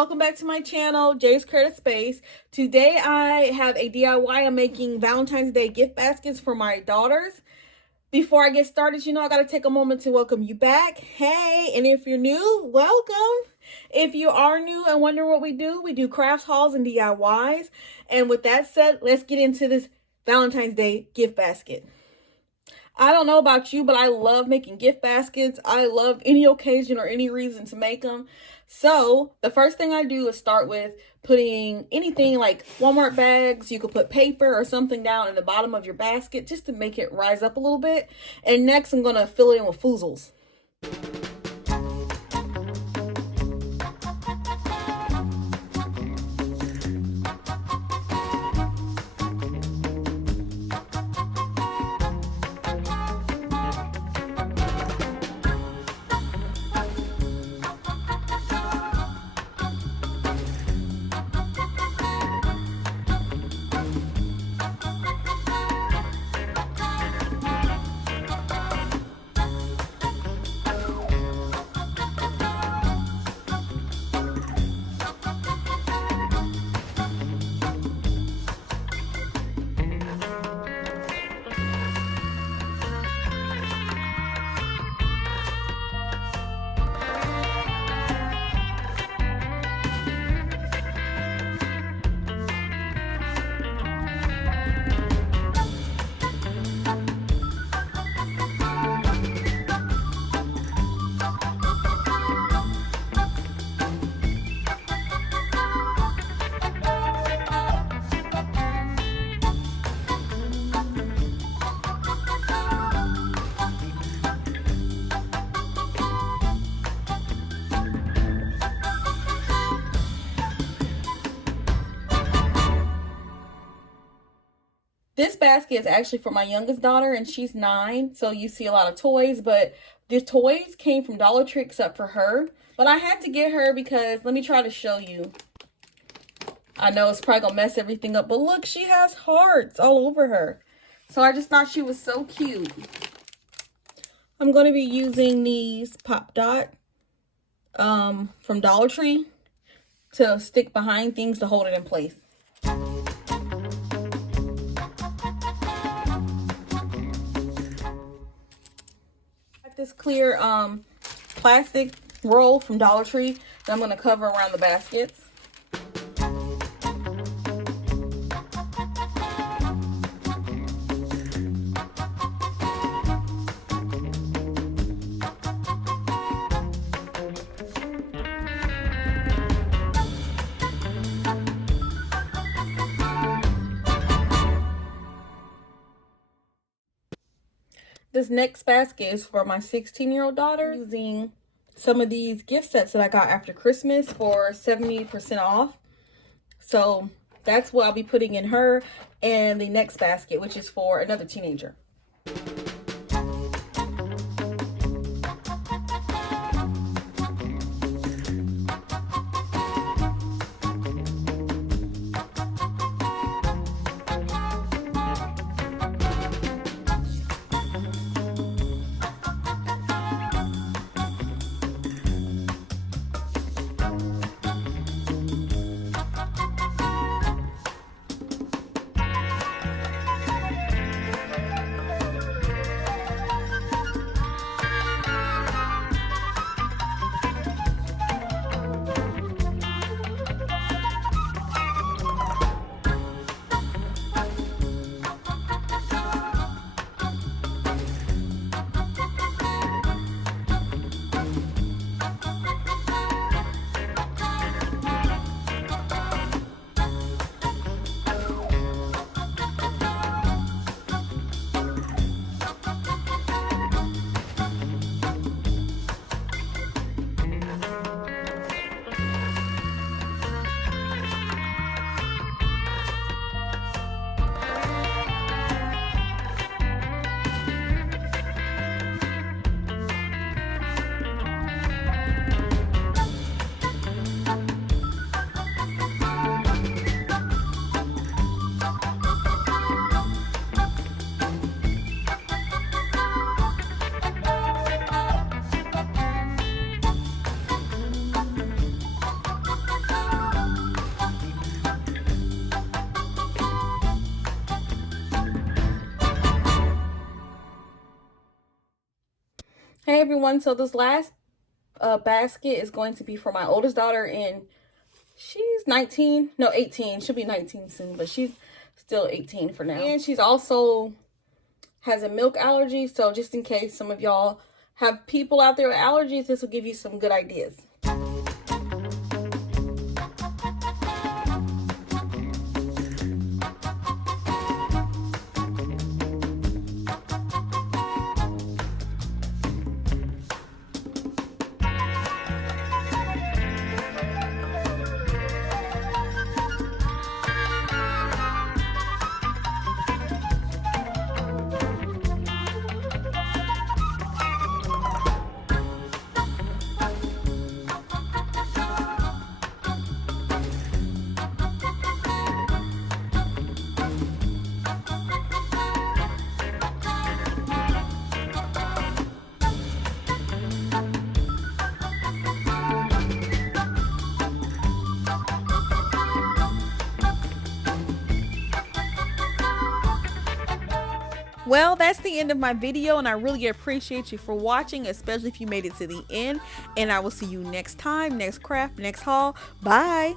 welcome back to my channel, Jay's Creative Space. Today I have a DIY. I'm making Valentine's Day gift baskets for my daughters. Before I get started, I gotta take a moment to welcome you back. Hey, and if you're new, welcome. If you are new and wondering what we do crafts hauls and DIYs. And with that said, let's get into this Valentine's Day gift basket. I don't know about you, but I love making gift baskets. I love any occasion or any reason to make them. So the first thing I do is start with putting anything like Walmart bags. You could put paper or something down in the bottom of your basket just to make it rise up a little bit. And next I'm going to fill it in with foozles. This basket is actually for my youngest daughter, and she's 9, so you see a lot of toys, but the toys came from Dollar Tree except for her. But I had to get her because, let me try to show you. I know it's probably going to mess everything up, but look, she has hearts all over her. So I just thought she was so cute. I'm going to be using these Pop Dot from Dollar Tree to stick behind things to hold it in place. This clear plastic roll from Dollar Tree that I'm going to cover around the baskets. This next basket is for my 16-year-old daughter, using some of these gift sets that I got after Christmas for 70% off. So that's what I'll be putting in her and the next basket, which is for another teenager. Hey everyone, so this last basket is going to be for my oldest daughter, and she's 19, no 18, she'll be 19 soon, but she's still 18 for now. And she's also has a milk allergy, so just in case some of y'all have people out there with allergies, this will give you some good ideas. Well, that's the end of my video, and I really appreciate you for watching, especially if you made it to the end. And I will see you next time, next craft, next haul. Bye.